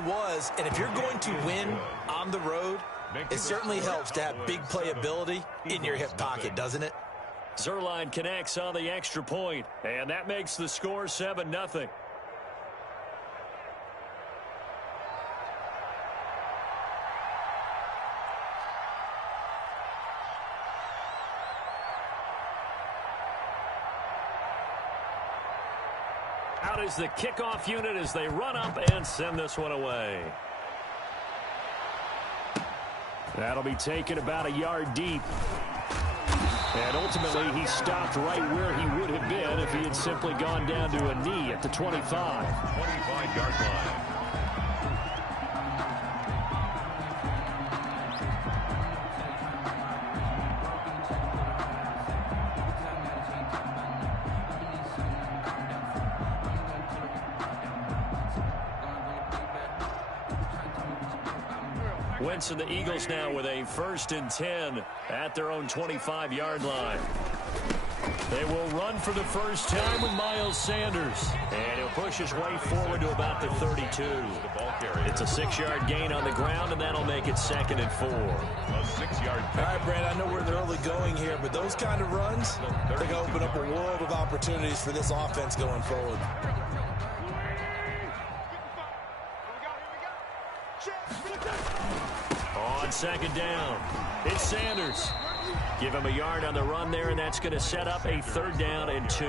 was, and if you're going to win on the road, it certainly helps to have big playability in your hip pocket, doesn't it? Zerline connects on the extra point, and that makes the score 7-0. Out is the kickoff unit as they run up and send this one away. That'll be taken about a yard deep. And ultimately, he stopped right where he would have been if he had simply gone down to a knee at the 25. 25-yard line. Wentz and the Eagles now with a 1st and 10 at their own 25-yard line. They will run for the first time with Miles Sanders. And he'll push his way forward to about the 32. It's a 6-yard gain on the ground, and that'll make it 2nd and 4. A 6-yard. All right, Brand, I know we're in the early going here, but those kind of runs, they're going to open up a world of opportunities for this offense going forward. On 2nd down, it's Sanders. Give him a yard on the run there, and that's going to set up a 3rd down and 2.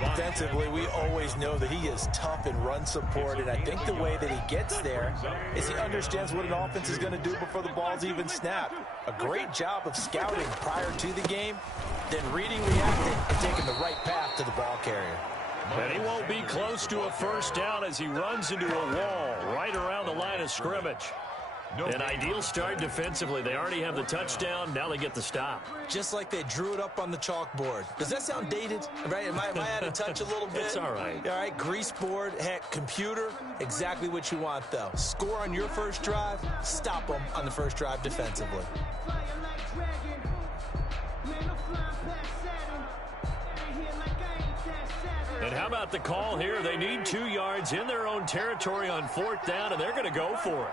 Defensively, we always know that he is tough in run support, and I think the way that he gets there is he understands what an offense is going to do before the ball's even snapped. A great job of scouting prior to the game, then reading, reacting, and taking the right path to the ball carrier. And he won't be close to a 1st down as he runs into a wall right around the line of scrimmage. An ideal start defensively. They already have the touchdown. Now they get the stop. Just like they drew it up on the chalkboard. Does that sound dated? Right? Am I out of touch a little bit? It's all right. All right, grease board, heck, computer, exactly what you want, though. Score on your first drive, stop them on the first drive defensively. And how about the call here? They need 2 yards in their own territory on 4th down, and they're going to go for it.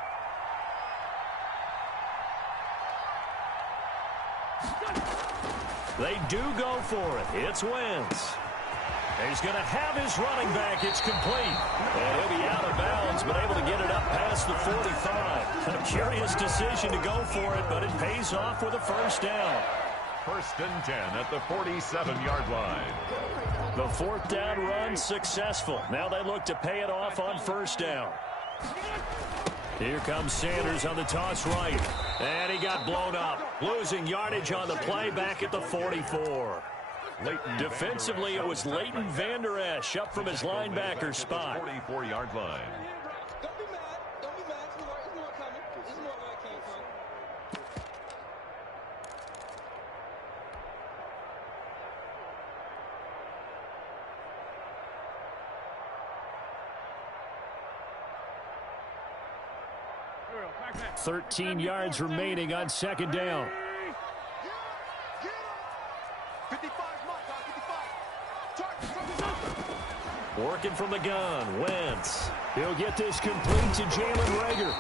They do go for it. It's Wentz. He's going to have his running back. It's complete. And he'll be out of bounds, but able to get it up past the 45. A curious decision to go for it, but it pays off with a 1st down. 1st and 10 at the 47-yard line. The 4th down run successful. Now they look to pay it off on 1st down. Here comes Sanders on the toss right. And he got blown up. Losing yardage on the play back at the 44. Defensively, it was Leighton Vander Esch up from his linebacker spot. 44-yard line. Don't be mad. Don't be mad. It's more coming. It's more where I came from. Back. 13 yards remaining on 2nd down. Working from the gun, Wentz. He'll get this complete to Jalen Reagor.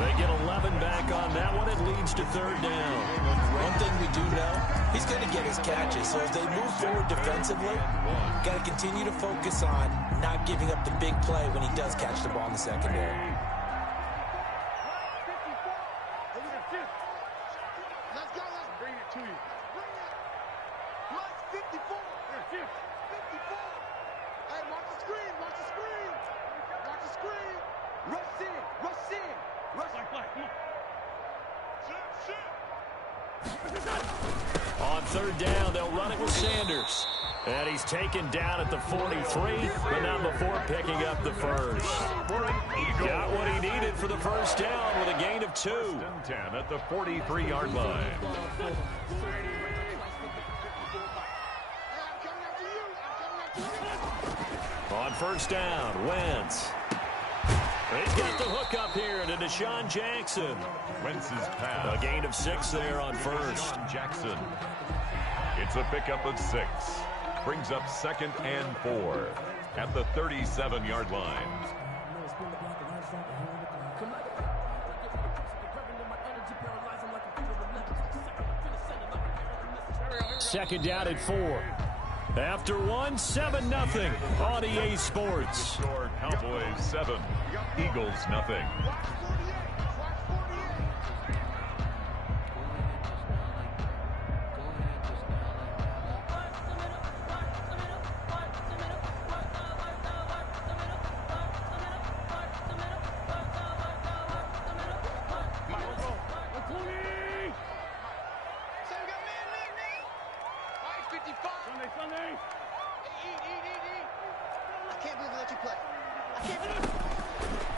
They get 11 back on that one. It leads to 3rd down. One thing we do know, he's going to get his catches. So as they move forward defensively, got to continue to focus on not giving up the big play when he does catch the ball in the secondary. On 3rd down, they'll run it with Sanders. And he's taken down at the 43, but not before picking up the 1st. Got what he needed for the 1st down with a gain of 2. 1st and 10 at the 43-yard line. On 1st down, Wentz. He's got the hook up here to Deshaun Jackson. Wentz's pass. A gain of 6 there on 1st. Deshaun Jackson. It's a pickup of 6. Brings up 2nd and 4 at the 37-yard line. second down at 4. After 1, 7-0 on EA Sports. Score Cowboys 7, Eagles nothing.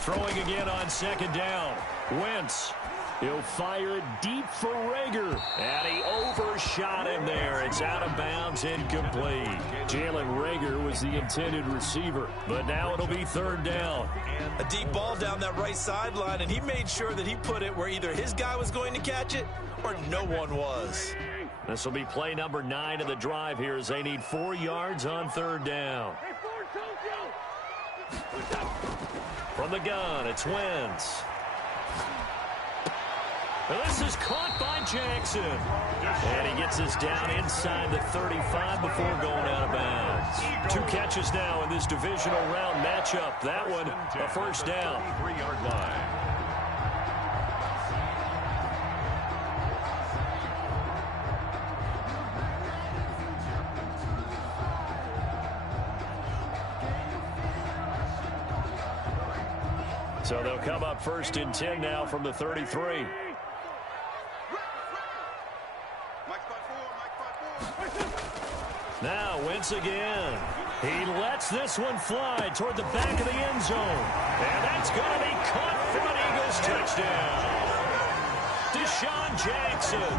Throwing again on second down. Wentz. He'll fire it deep for Rager. And he overshot him there. It's out of bounds, incomplete. Jalen Rager was the intended receiver. But now it'll be third down. A deep ball down that right sideline, and he made sure that he put it where either his guy was going to catch it or no one was. This will be play number 9 of the drive here as they need 4 yards on third down. From the gun, it's Wentz. Well, this is caught by Jackson. And he gets us down inside the 35 before going out of bounds. 2 catches now in this divisional round matchup. That one, a first down. 3-yard line. So they'll come up first and 10 now from the 33. Now Wentz again. He lets this one fly toward the back of the end zone. And that's going to be caught for an Eagles touchdown. Deshaun Jackson,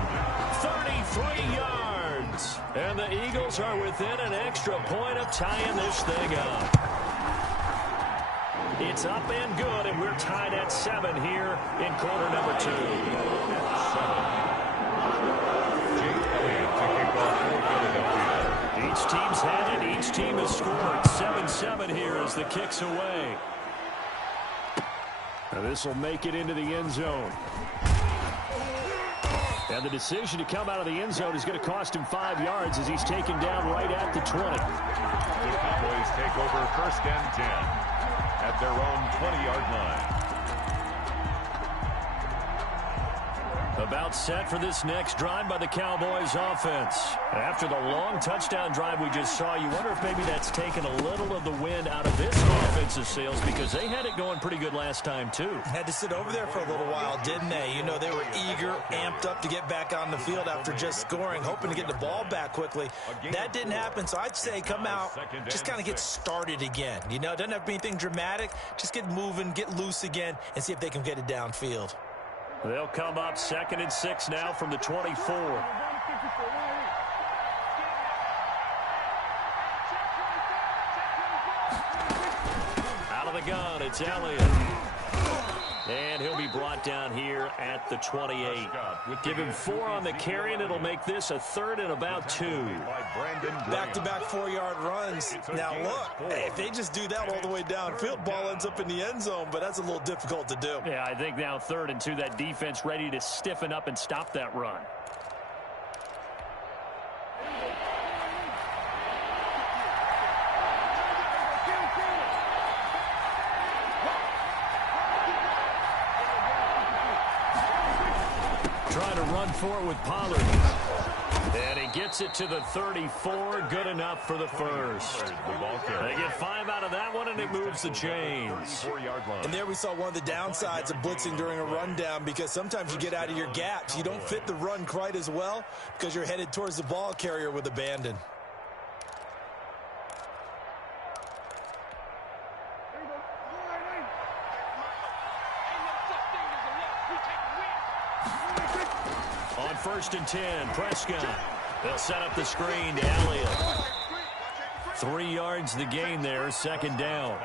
33 yards. And the Eagles are within an extra point of tying this thing up. It's up and good, and we're tied at 7 here in quarter number 2. Each team's had it. Each team has scored. 7-7 here as the kick's away. Now this will make it into the end zone. And the decision to come out of the end zone is going to cost him 5 yards as he's taken down right at the 20. The Cowboys take over first and 10. At their own 20-yard line. About set for this next drive by the Cowboys offense. After the long touchdown drive we just saw, you wonder if maybe that's taken a little of the wind out of this offensive sails because they had it going pretty good last time too. Had to sit over there for a little while, didn't they? You know, they were eager, amped up to get back on the field after just scoring, hoping to get the ball back quickly. That didn't happen, so I'd say come out, just kind of get started again. You know, it doesn't have to be anything dramatic. Just get moving, get loose again, and see if they can get it downfield. They'll come up 2nd and 6 now from the 24. Out of the gun, it's Elliott. And he'll be brought down here at the 28. Give him 4 on the carry, and it'll make this a 3rd and about 2. Back-to-back 4-yard runs. Now, look, if they just do that all the way downfield, ball ends up in the end zone, but that's a little difficult to do. Yeah, I think now 3rd and 2, that defense ready to stiffen up and stop that run. Trying to run for it with Pollard. And he gets it to the 34. Good enough for the first. They get 5 out of that one, and it moves the chains. And there we saw one of the downsides of blitzing during a rundown because sometimes you get out of your gaps. You don't fit the run quite as well because you're headed towards the ball carrier with abandon. On 1st and 10, Prescott. They'll set up the screen to Elliott. 3 yards the gain there, 2nd down.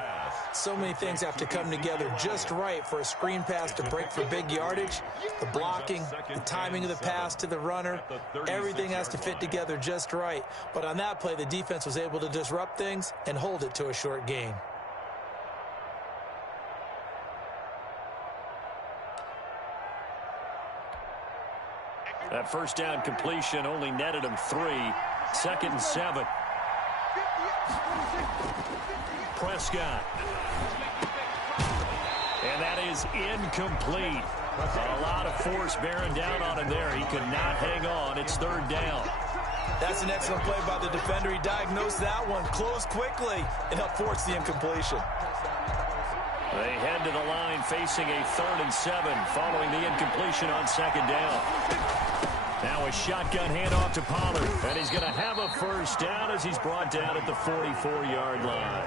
So many things have to come together just right for a screen pass to break for big yardage. The blocking, the timing of the pass to the runner, everything has to fit together just right. But on that play, the defense was able to disrupt things and hold it to a short gain. That first down completion only netted him 3. 2nd and 7. Prescott. And that is incomplete. A lot of force bearing down on him there. He could not hang on. It's 3rd down. That's an excellent play by the defender. He diagnosed that one, closed quickly, and helped force the incompletion. They head to the line facing a 3rd and 7 following the incompletion on 2nd down. Now a shotgun handoff to Pollard, and he's going to have a first down as he's brought down at the 44-yard line.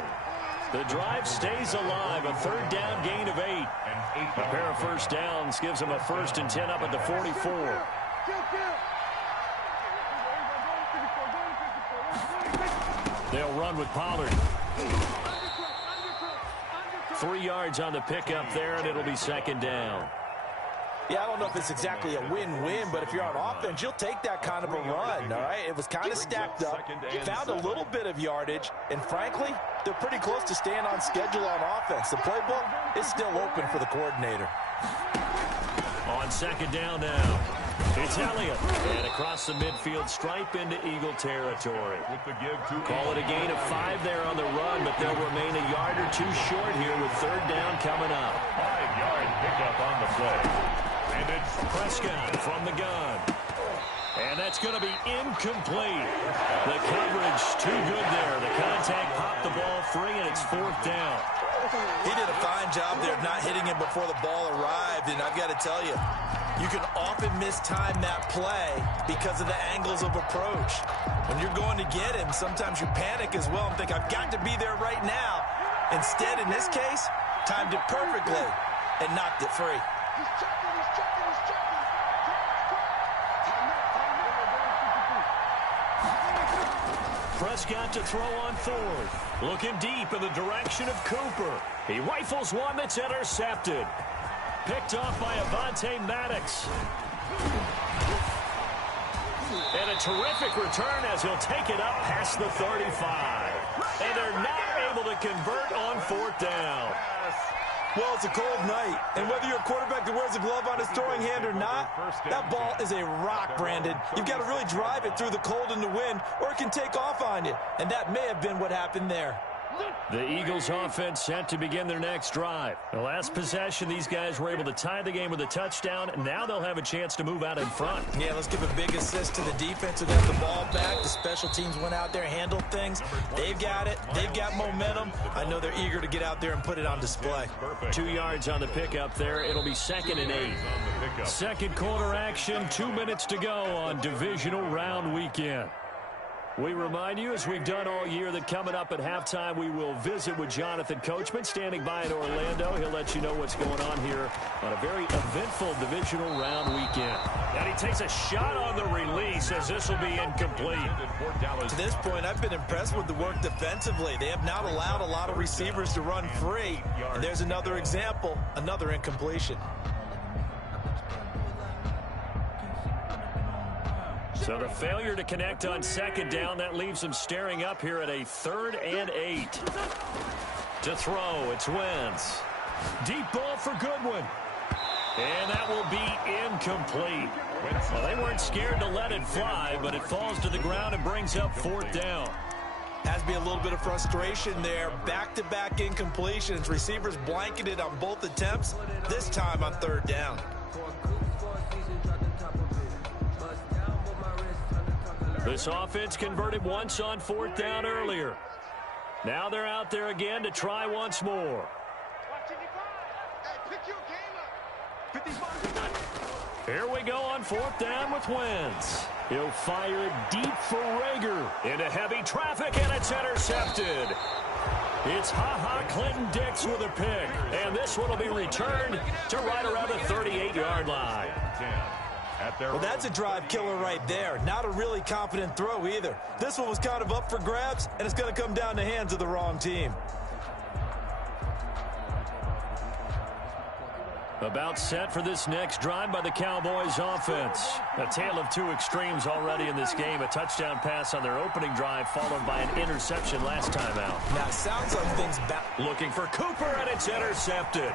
The drive stays alive, a 3rd down gain of 8. A pair of first downs gives him a 1st and 10 up at the 44. They'll run with Pollard. 3 yards on the pickup there, and it'll be 2nd down. Yeah, I don't know if it's exactly a win-win, but if you're on offense, you'll take that kind of a run, all right? It was kind of stacked up, found a little bit of yardage, and frankly, they're pretty close to staying on schedule on offense. The playbook is still open for the coordinator. On 2nd down now, it's Elliott. And across the midfield stripe into Eagle territory. Call it a gain of 5 there on the run, but they'll remain a yard or 2 short here with 3rd down coming up. 5-yard pickup on the play. And it's Prescott from the gun. And that's going to be incomplete. The coverage too good there. The contact popped the ball free, and it's 4th down. He did a fine job there of not hitting him before the ball arrived, and I've got to tell you, you can often mistime that play because of the angles of approach. When you're going to get him, sometimes you panic as well and think, I've got to be there right now. Instead, in this case, timed it perfectly and knocked it free. Prescott to throw on 4th. Looking deep in the direction of Cooper. He rifles one that's intercepted. Picked off by Avonte Maddox. And a terrific return as he'll take it up past the 35. And they're not able to convert on 4th down. Well, it's a cold night, and whether you're a quarterback that wears a glove on his throwing hand or not, that ball is a rock, Brandon. You've got to really drive it through the cold and the wind, or it can take off on you, and that may have been what happened there. The Eagles offense set to begin their next drive. The last possession, these guys were able to tie the game with a touchdown. Now they'll have a chance to move out in front. Yeah, let's give a big assist to the defense who got the ball back. The special teams went out there, handled things. They've got it. They've got momentum. I know they're eager to get out there and put it on display. 2 yards on the pickup there. It'll be 2nd and 8. Second quarter action, 2 minutes to go on Divisional Round Weekend. We remind you, as we've done all year, that coming up at halftime, we will visit with Jonathan Coachman, standing by in Orlando. He'll let you know what's going on here on a very eventful divisional round weekend. And he takes a shot on the release as this will be incomplete. To this point, I've been impressed with the work defensively. They have not allowed a lot of receivers to run free. And there's another example, another incompletion. So the failure to connect on 2nd down, that leaves them staring up here at a 3rd and 8. To throw, it's Wentz. Deep ball for Goodwin. And that will be incomplete. Well, they weren't scared to let it fly, but it falls to the ground and brings up 4th down. Has to be a little bit of frustration there. Back-to-back incompletions. Receivers blanketed on both attempts, this time on 3rd down. This offense converted once on 4th down earlier. Now they're out there again to try once more. Here we go on 4th down with Wentz. He'll fire it deep for Rager. Into heavy traffic, and it's intercepted. It's Clinton Dix with a pick. And this one will be returned to right around the 38-yard line. Well, that's a drive killer right there. Not a really confident throw either. This one was kind of up for grabs, and it's going to come down the hands of the wrong team. About set for this next drive by the Cowboys offense. A tale of 2 extremes already in this game. A touchdown pass on their opening drive, followed by an interception last time out. Now, it sounds like things back. Looking for Cooper, and it's intercepted.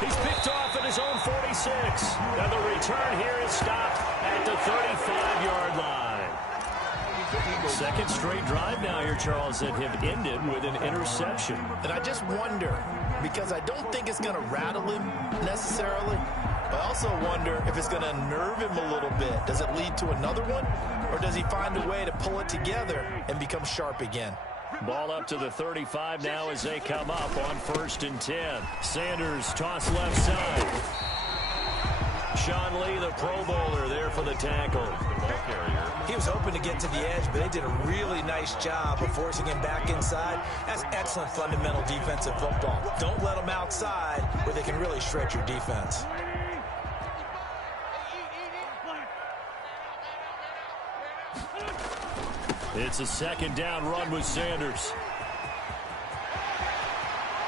He's picked off at his own 46. And the return here is stopped at the 35-yard line. Second straight drive now here, Charles, that have ended with an interception. And I just wonder, because I don't think it's going to rattle him necessarily, but I also wonder if it's going to unnerve him a little bit. Does it lead to another one, or does he find a way to pull it together and become sharp again? Ball up to the 35 now as they come up on 1st and 10. Sanders toss left side. Sean Lee, the Pro Bowler, there for the tackle. He was hoping to get to the edge, but they did a really nice job of forcing him back inside. That's excellent fundamental defensive football. Don't let them outside where they can really stretch your defense. It's a second down run with Sanders.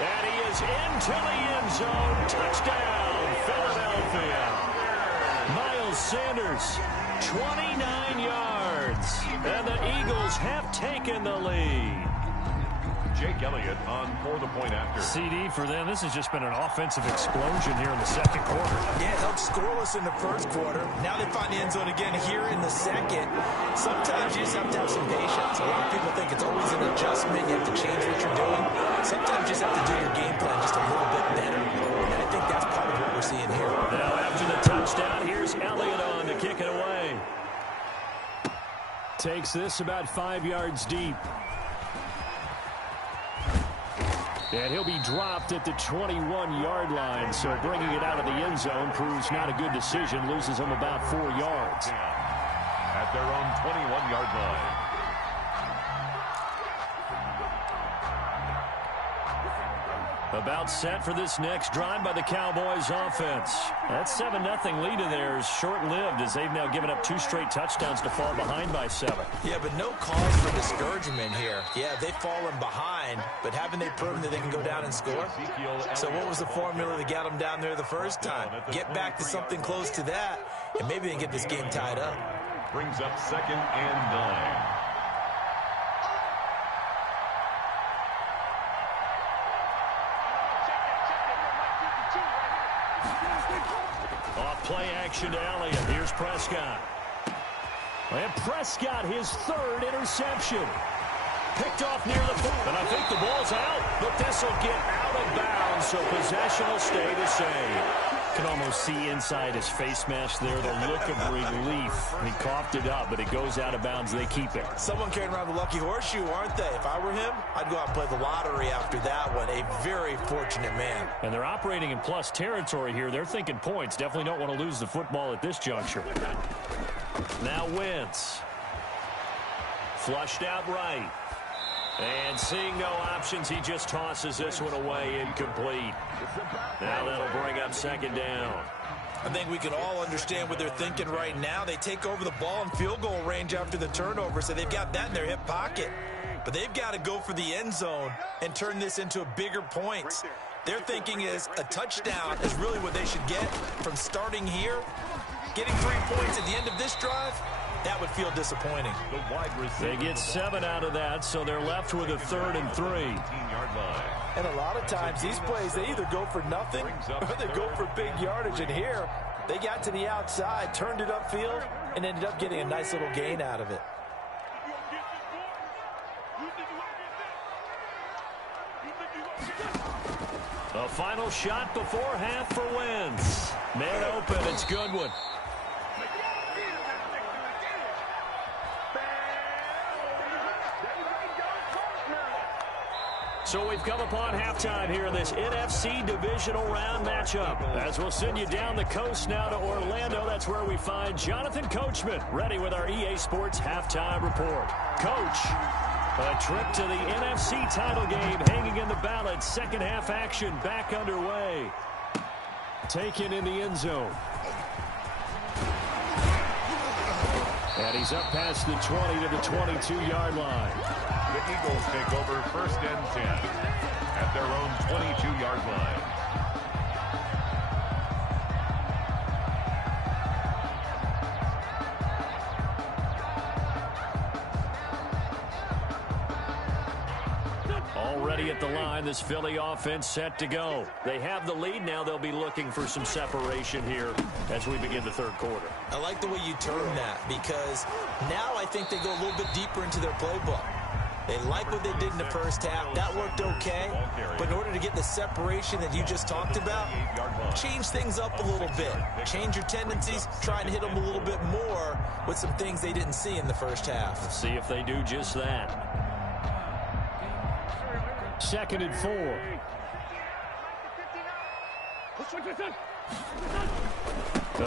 And he is into the end zone. Touchdown, Philadelphia. Miles Sanders, 29 yards. And the Eagles have taken the lead. Jake Elliott on for the point after. CD for them. This has just been an offensive explosion here in the second quarter. Yeah, it held scoreless in the first quarter. Now they find the end zone again here in the second. Sometimes you just have to have some patience. A lot of people think it's always an adjustment. You have to change what you're doing. Sometimes you just have to do your game plan just a little bit better. And I think that's part of what we're seeing here. Now after the touchdown, here's Elliott on to kick it away. Takes this about 5 yards deep. And he'll be dropped at the 21-yard line, so bringing it out of the end zone proves not a good decision. Loses him about 4 yards. At their own 21-yard line. About set for this next drive by the Cowboys offense. That 7-0 lead in there is short-lived as they've now given up 2 straight touchdowns to fall behind by 7. Yeah, but no cause for discouragement here. Yeah, they've fallen behind, but haven't they proven that they can go down and score? So what was the formula that got them down there the first time? Get back to something close to that, and maybe they can get this game tied up. Brings up 2nd and 9. Off play action to Elliott. Here's Prescott. And Prescott, his 3rd interception. Picked off near the foot. And I think the ball's out. But this will get out of bounds, so possession will stay the same. Can almost see inside his face mask there, the look of relief. He coughed it up, but it goes out of bounds. They keep it. Someone carrying around the lucky horseshoe, aren't they? If I were him, I'd go out and play the lottery after that one. A very fortunate man. And they're operating in plus territory here. They're thinking points. Definitely don't want to lose the football at this juncture. Now Wentz. Flushed out right. And seeing no options, he just tosses this one away incomplete. Now that'll bring up 2nd down. I think we can all understand what they're thinking right now. They take over the ball in field goal range after the turnover, so they've got that in their hip pocket. But they've got to go for the end zone and turn this into bigger points. Their thinking is a touchdown is really what they should get from starting here. Getting 3 points at the end of this drive, that would feel disappointing. They get 7 out of that, so they're left with a 3rd and 3. And a lot of times, these plays, they either go for nothing or they go for big yardage. And here, they got to the outside, turned it upfield, and ended up getting a nice little gain out of it. A final shot before half for Wentz. Man open, it's Goodwin. So we've come upon halftime here in this NFC Divisional Round matchup. As we'll send you down the coast now to Orlando, that's where we find Jonathan Coachman, ready with our EA Sports Halftime Report. Coach, a trip to the NFC title game hanging in the balance. Second half action back underway. Taken in the end zone. And he's up past the 20 to the 22-yard line. The Eagles take over 1st and 10 at their own 22-yard line. Already at the line, this Philly offense set to go. They have the lead. Now they'll be looking for some separation here as we begin the third quarter. I like the way you term that, because now I think they go a little bit deeper into their playbook. They like what they did in the first half. That worked okay. But in order to get the separation that you just talked about, change things up a little bit. Change your tendencies. Try and hit them a little bit more with some things they didn't see in the first half. Let's see if they do just that. 2nd and 4.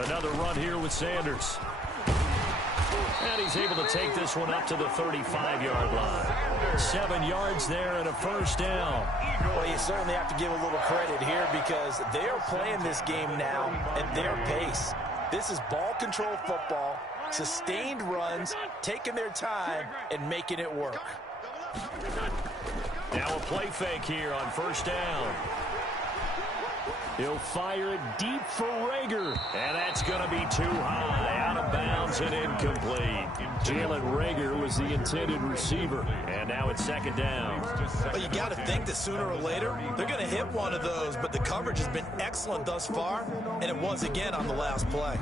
Another run here with Sanders. And he's able to take this one up to the 35-yard line. 7 yards there and a first down. Well, you certainly have to give a little credit here, because they are playing this game now at their pace. This is ball control football, sustained runs, taking their time, and making it work. Now a play fake here on first down. He'll fire it deep for Rager. And that's going to be too high. Out of bounds and incomplete. Jalen Rager was the intended receiver. And now it's 2nd down. Well, you got to think that sooner or later, they're going to hit one of those. But the coverage has been excellent thus far. And it was again on the last play.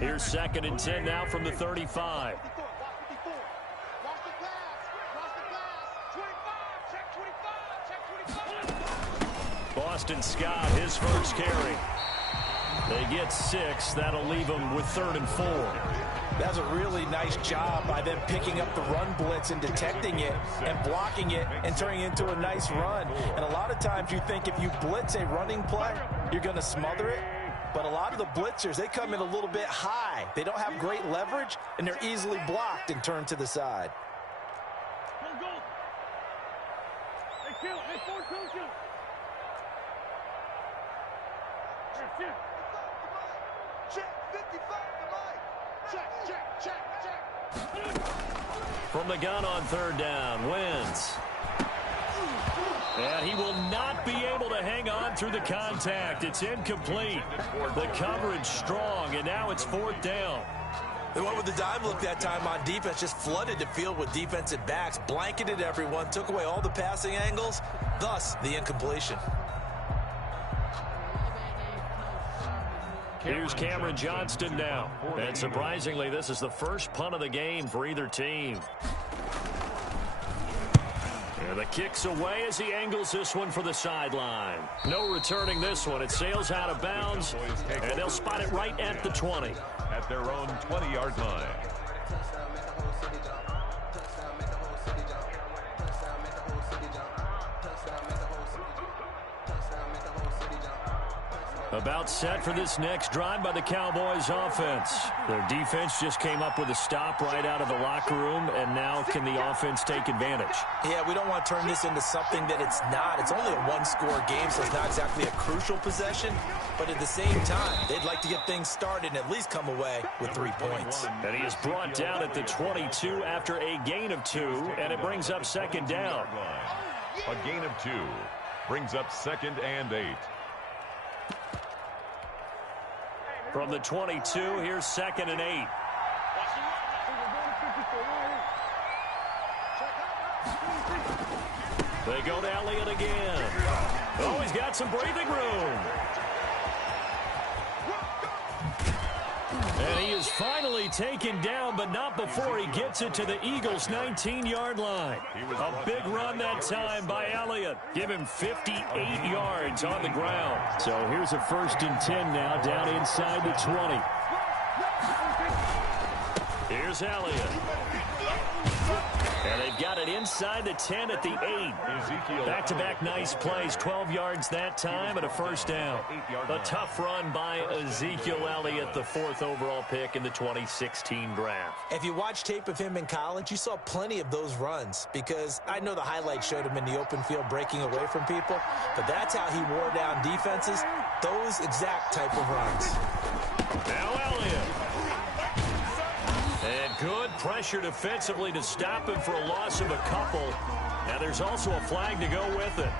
Here's 2nd and 10 now from the 35. Boston Scott, his first carry. They get 6. That'll leave them with 3rd and 4. That's a really nice job by them picking up the run blitz and detecting it and blocking it and turning it into a nice run. And a lot of times you think if you blitz a running play, you're going to smother it. But a lot of the blitzers, they come in a little bit high. They don't have great leverage, and they're easily blocked and turned to the side. From the gun on 3rd down, Wentz. And he will not be able to hang on through the contact. It's incomplete. The coverage strong, and now it's 4th down. They went with the dime look that time on defense, just flooded the field with defensive backs, blanketed everyone, took away all the passing angles, thus the incompletion. Here's Cameron Johnston now. And surprisingly, this is the first punt of the game for either team. And the kick's away as he angles this one for the sideline. No returning this one. It sails out of bounds, and they'll spot it right at the 20. At their own 20-yard line. About set for this next drive by the Cowboys offense. Their defense just came up with a stop right out of the locker room, and now can the offense take advantage? Yeah, we don't want to turn this into something that it's not. It's only a one-score game, so it's not exactly a crucial possession. But at the same time, they'd like to get things started and at least come away with 3 points. And he is brought down at the 22 after a gain of 2, and it brings up 2nd down. A gain of 2 brings up 2nd and 8. From the 22, here's 2nd and 8. They go to Elliott again. Oh, he's got some breathing room. And he is finally taken down, but not before he gets it to the Eagles' 19-yard line. A big run that time by Elliott. Give him 58 yards on the ground. So here's a 1st and 10 now down inside the 20. Here's Elliott. And they've got it inside the 10 at the 8. Back-to-back nice plays. 12 yards that time and a first down. A tough run by Ezekiel Elliott, the 4th overall pick in the 2016 draft. If you watch tape of him in college, you saw plenty of those runs, because I know the highlights showed him in the open field breaking away from people, but that's how he wore down defenses, those exact type of runs. Now Elliott. And good pressure defensively to stop him for a loss of a couple. Now there's also a flag to go with it.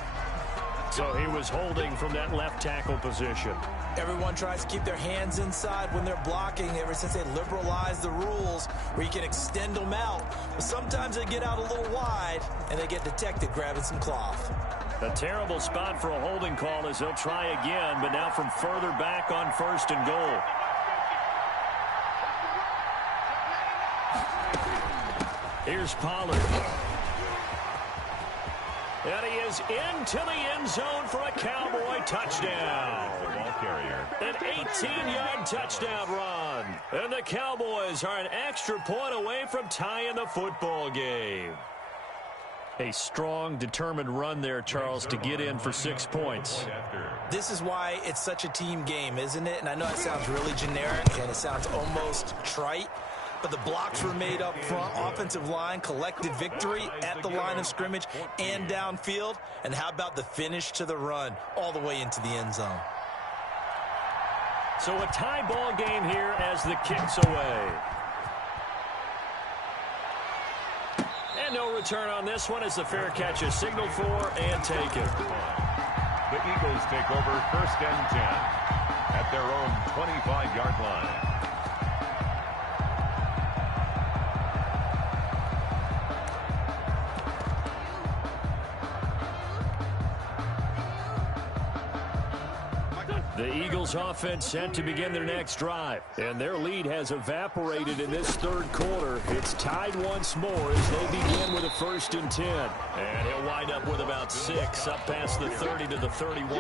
So he was holding from that left tackle position. Everyone tries to keep their hands inside when they're blocking ever since they liberalized the rules where you can extend them out. But sometimes they get out a little wide and they get detected grabbing some cloth. A terrible spot for a holding call as they'll try again, but now from further back on 1st and goal. Here's Pollard. And he is into the end zone for a Cowboy touchdown. Ball carrier. An 18-yard touchdown run. And the Cowboys are an extra point away from tying the football game. A strong, determined run there, Charles, to get in for 6 points. This is why it's such a team game, isn't it? And I know it sounds really generic and it sounds almost trite, but the blocks were made up front. Offensive line collected victory at the line of scrimmage and downfield. And how about the finish to the run all the way into the end zone? So a tie ball game here as the kick's away. And no return on this one as the fair catch is signaled for and taken. The Eagles take over 1st and 10 at their own 25-yard line. The Eagles offense set to begin their next drive. And their lead has evaporated in this 3rd quarter. It's tied once more as they begin with a 1st and 10. And he'll wind up with about 6 up past the 30 to the 31.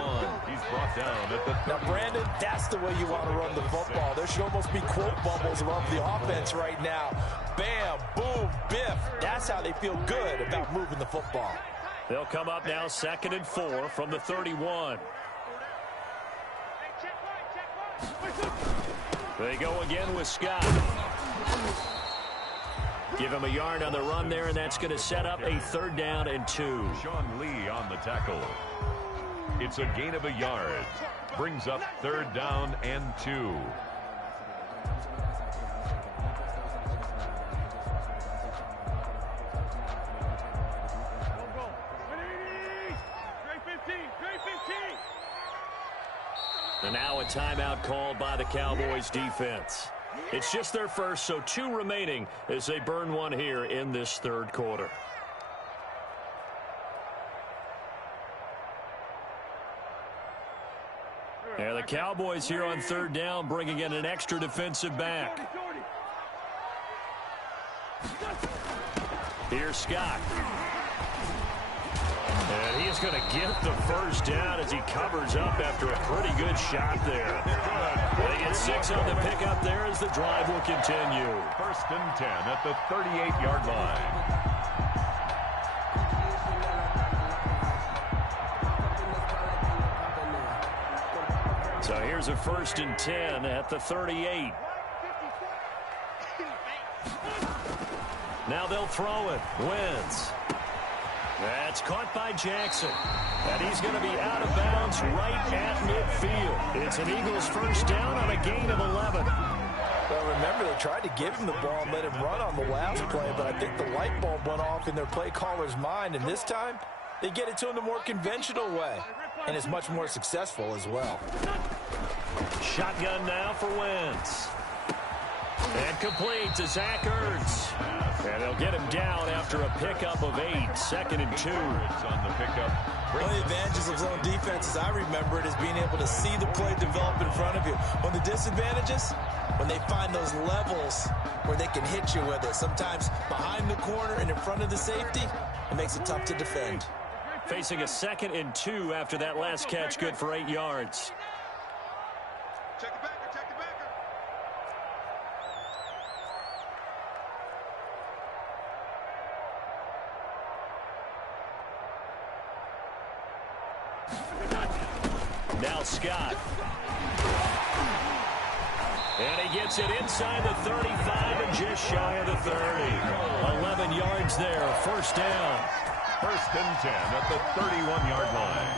He's brought down at the 30. Now, Brandon, that's the way you want to run the football. There should almost be quote bubbles above the offense right now. Bam, boom, biff. That's how they feel good about moving the football. They'll come up now 2nd and 4 from the 31. They go again with Scott. Give him a yard on the run there, and that's going to set up a 3rd down and 2. Sean Lee on the tackle. It's a gain of a yard. Brings up 3rd down and 2. And now a timeout called by the Cowboys defense. It's just their first, so 2 remaining as they burn one here in this 3rd quarter. And the Cowboys here on 3rd down bringing in an extra defensive back. Here's Scott. And he's going to get the 1st down as he covers up after a pretty good shot there. They get 6 on the pickup there as the drive will continue. 1st and 10 at the 38-yard line. So here's a 1st and 10 at the 38. Now they'll throw it. Wentz. That's caught by Jackson. And he's going to be out of bounds right at midfield. It's an Eagles 1st down on a gain of 11. Well, remember, they tried to give him the ball and let him run on the last play, but I think the light bulb went off in their play caller's mind, and this time they get it to him the more conventional way, and it's much more successful as well. Shotgun now for Wentz. And complete to Zach Ertz. And they'll get him down after a pickup of 8. 2nd and 2. On the pickup. One of the advantages of zone defense, as I remember it, is being able to see the play develop in front of you. One of the disadvantages, when they find those levels where they can hit you with it. Sometimes behind the corner and in front of the safety, it makes it tough to defend. Facing a 2nd and 2 after that last catch, good for 8 yards. Check the backer, check the backer. Now Scott. And he gets it inside the 35 and just shy of the 30. 11 yards there, 1st down. 1st and 10 at the 31-yard line.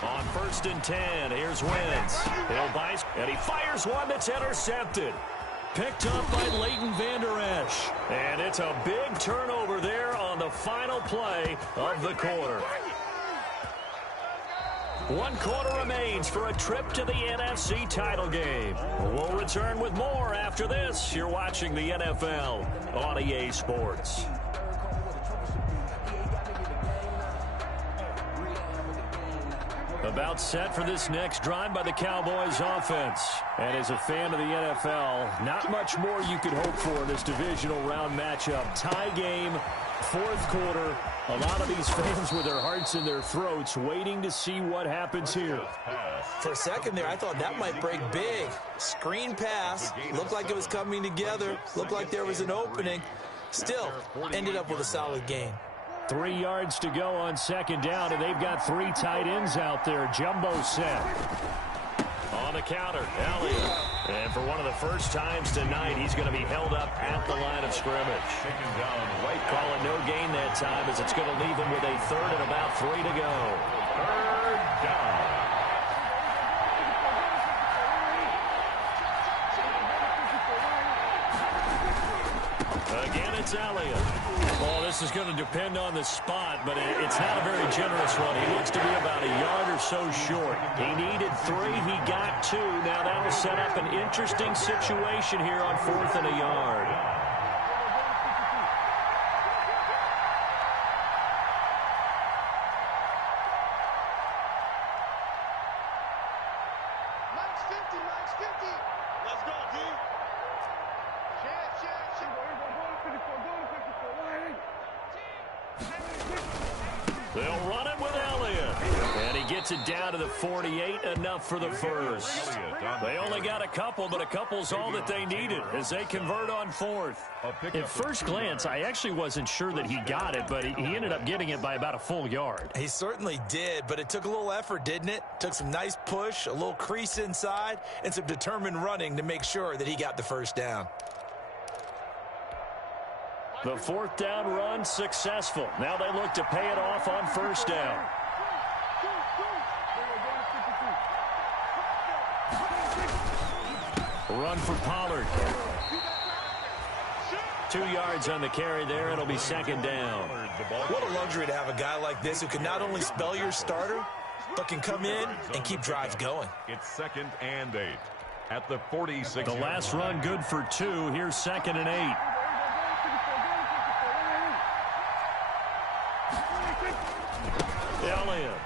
On first and 10. Here's Wentz. He'll bite, and he fires one that's intercepted. Picked up by Leighton Vander Esch. And it's a big turnover there on the final play of the quarter. 1 quarter remains for a trip to the NFC title game. We'll return with more after this. You're watching the NFL on EA Sports. About set for this next drive by the Cowboys offense. And as a fan of the NFL, not much more you could hope for in this divisional round matchup. Tie game, 4th quarter. A lot of these fans with their hearts in their throats waiting to see what happens here. For a second there, I thought that might break big. Screen pass. Looked like it was coming together. Looked like there was an opening. Still, ended up with a solid gain. 3 yards to go on 2nd down, and they've got 3 tight ends out there. Jumbo set. On the counter, Elliott. And for one of the first times tonight, he's going to be held up at the line of scrimmage. Call it no gain that time, as it's going to leave him with a 3rd and about 3 to go. 3rd down. Again, it's Elliott. Well, this is going to depend on the spot, but it's not a very generous one. He looks to be about a yard or so short. He needed 3. He got 2. Now that will set up an interesting situation here on 4th and a yard. Max 50, Max 50. Let's go, D. They'll run it with Elliott. And he gets it down to the 48, enough for the first. They only got a couple, but a couple's all that they needed as they convert on 4th. At first glance, I actually wasn't sure that he got it, but he ended up getting it by about a full yard. He certainly did, but it took a little effort, didn't it? Took some nice push, a little crease inside, and some determined running to make sure that he got the first down. The 4th down run successful. Now they look to pay it off on 1st down. Run for Pollard. 2 yards on the carry there. It'll be 2nd down. What a luxury to have a guy like this who can not only spell your starter, but can come in and keep drives going. It's 2nd and 8 at the 46. The last run good for 2. Here's 2nd and 8. Elliott.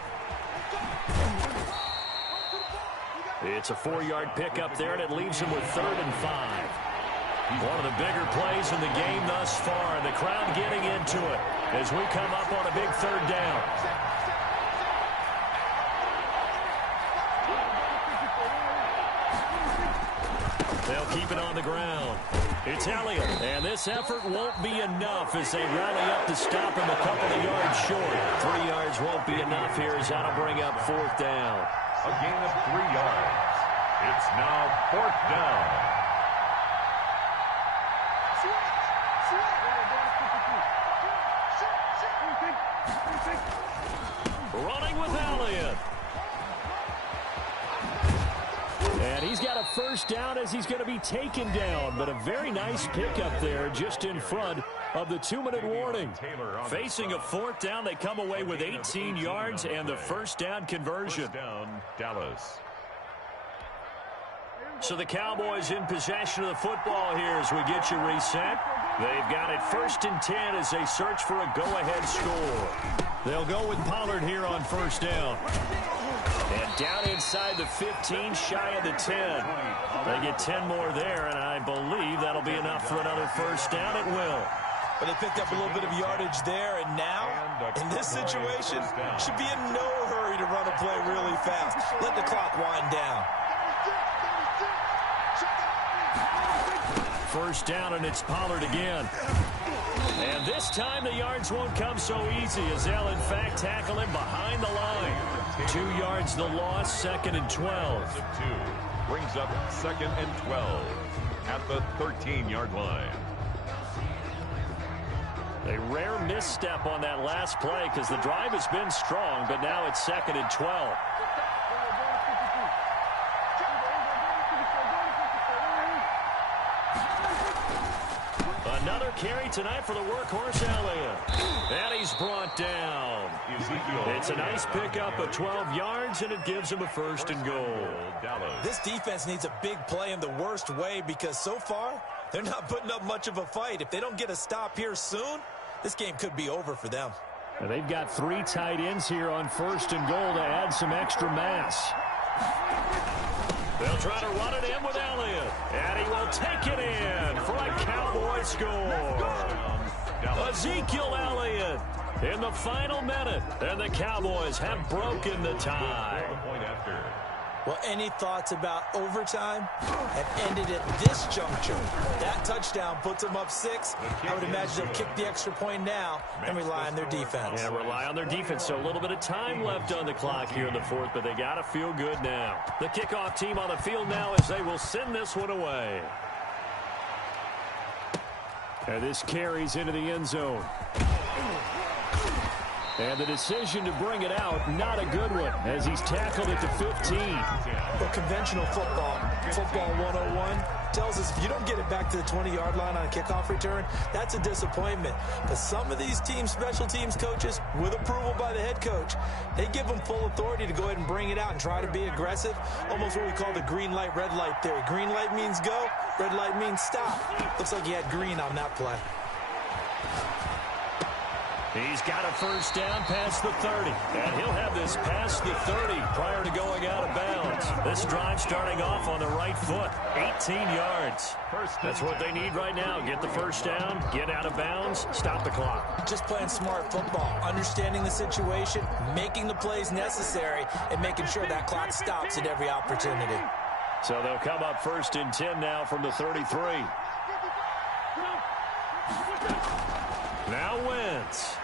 It's a 4-yard pickup there, and it leaves him with 3rd and 5. One of the bigger plays in the game thus far. The crowd getting into it as we come up on a big 3rd down. They'll keep it on the ground. It's Elliott, and this effort won't be enough as they rally up to stop him a couple of yards short. 3 yards won't be enough here as that'll bring up 4th down. A gain of 3 yards. It's now 4th down. Running with Elliott. And he's got a 1st down as he's going to be taken down. But a very nice pickup there just in front of the 2-minute warning. Facing a 4th down, they come away with 18 yards and the 1st down conversion. First down, Dallas. So the Cowboys in possession of the football here as we get you reset. They've got it 1st and 10 as they search for a go-ahead score. They'll go with Pollard here on 1st down. And down inside the 15, shy of the 10. They get 10 more there, and I believe that'll be enough for another 1st down. It will. But they picked up a little bit of yardage there, and now, in this situation, should be in no hurry to run a play really fast. Let the clock wind down. 1st down, and it's Pollard again. And this time the yards won't come so easy as they'll, in fact, tackle him behind the line. 2 yards the loss, 2nd and 12. 2 brings up 2nd and 12 at the 13-yard line. A rare misstep on that last play because the drive has been strong, but now it's 2nd and 12. carry tonight for the workhorse Elliott. And he's brought down. It's a nice pickup of 12 yards, and it gives him a 1st and goal. This defense needs a big play in the worst way because so far, they're not putting up much of a fight. If they don't get a stop here soon, this game could be over for them. And they've got 3 tight ends here on 1st and goal to add some extra mass. They'll try to run it in with Elliott. And he will take it in for a Cowboy score. Ezekiel Elliott in the final minute. And the Cowboys have broken the tie. Well, any thoughts about overtime have ended at this juncture. That touchdown puts them up 6. I would imagine they'll kick the extra point now and rely on their defense. Yeah, rely on their defense. So a little bit of time left on the clock here in the 4th, but they got to feel good now. The kickoff team on the field now as they will send this one away. And this carries into the end zone. And the decision to bring it out, not a good one, as he's tackled at the 15. Well, conventional football 101, tells us if you don't get it back to the 20-yard line on a kickoff return, that's a disappointment. But some of these teams, special teams coaches, with approval by the head coach, they give them full authority to go ahead and bring it out and try to be aggressive, almost what we call the green light, red light theory. Green light means go, red light means stop. Looks like he had green on that play. He's got a 1st down past the 30. And he'll have this past the 30 prior to going out of bounds. This drive starting off on the right foot. 18 yards. That's what they need right now. Get the 1st down, get out of bounds, stop the clock. Just playing smart football, understanding the situation, making the plays necessary, and making sure that clock stops at every opportunity. So they'll come up 1st and 10 now from the 33. Now Wentz.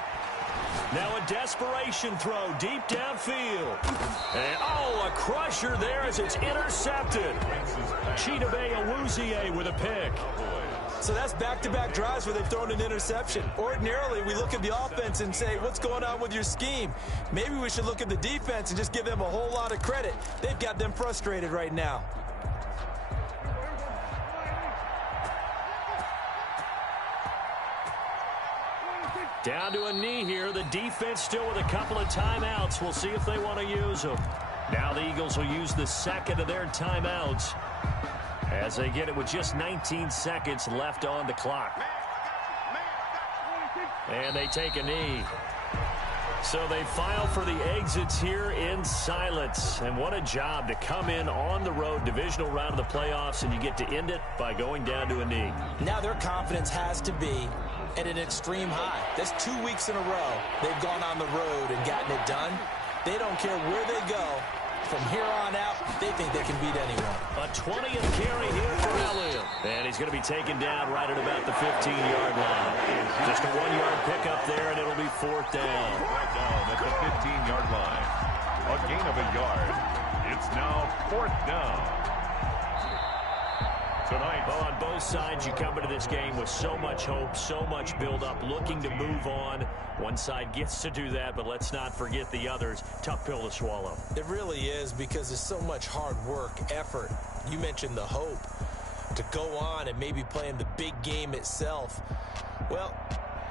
Now a desperation throw deep downfield. And, a crusher there as it's intercepted. Chidobe Awuzie with a pick. So that's back-to-back drives where they've thrown an interception. Ordinarily, we look at the offense and say, what's going on with your scheme? Maybe we should look at the defense and just give them a whole lot of credit. They've got them frustrated right now. Down to a knee here. The defense still with a couple of timeouts. We'll see if they want to use them. Now the Eagles will use the second of their timeouts as they get it with just 19 seconds left on the clock. And they take a knee. So they file for the exits here in silence. And what a job to come in on the road, divisional round of the playoffs, and you get to end it by going down to a knee. Now their confidence has to be at an extreme high. That's 2 weeks in a row they've gone on the road and gotten it done. They don't care where they go. From here on out, they think they can beat anyone. A 20th carry here for Elliott. And he's going to be taken down right at about the 15-yard line. Just a 1-yard pickup there, and it'll be 4th down. Right down at the 15-yard line. A gain of a yard. It's now 4th down. Tonight. Well, on both sides, you come into this game with so much hope, so much build-up, looking to move on. One side gets to do that, but let's not forget the others. Tough pill to swallow. It really is because there's so much hard work, effort. You mentioned the hope to go on and maybe play in the big game itself. Well,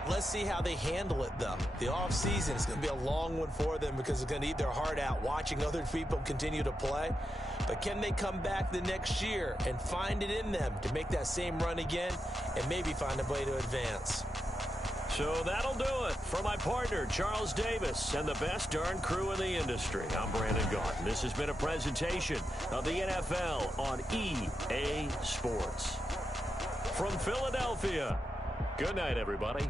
let's see how they handle it, though. The offseason is going to be a long one for them because it's going to eat their heart out watching other people continue to play. But can they come back the next year and find it in them to make that same run again and maybe find a way to advance? So that'll do it for my partner, Charles Davis, and the best darn crew in the industry. I'm Brandon Gaughan. This has been a presentation of the NFL on EA Sports. From Philadelphia, good night, everybody.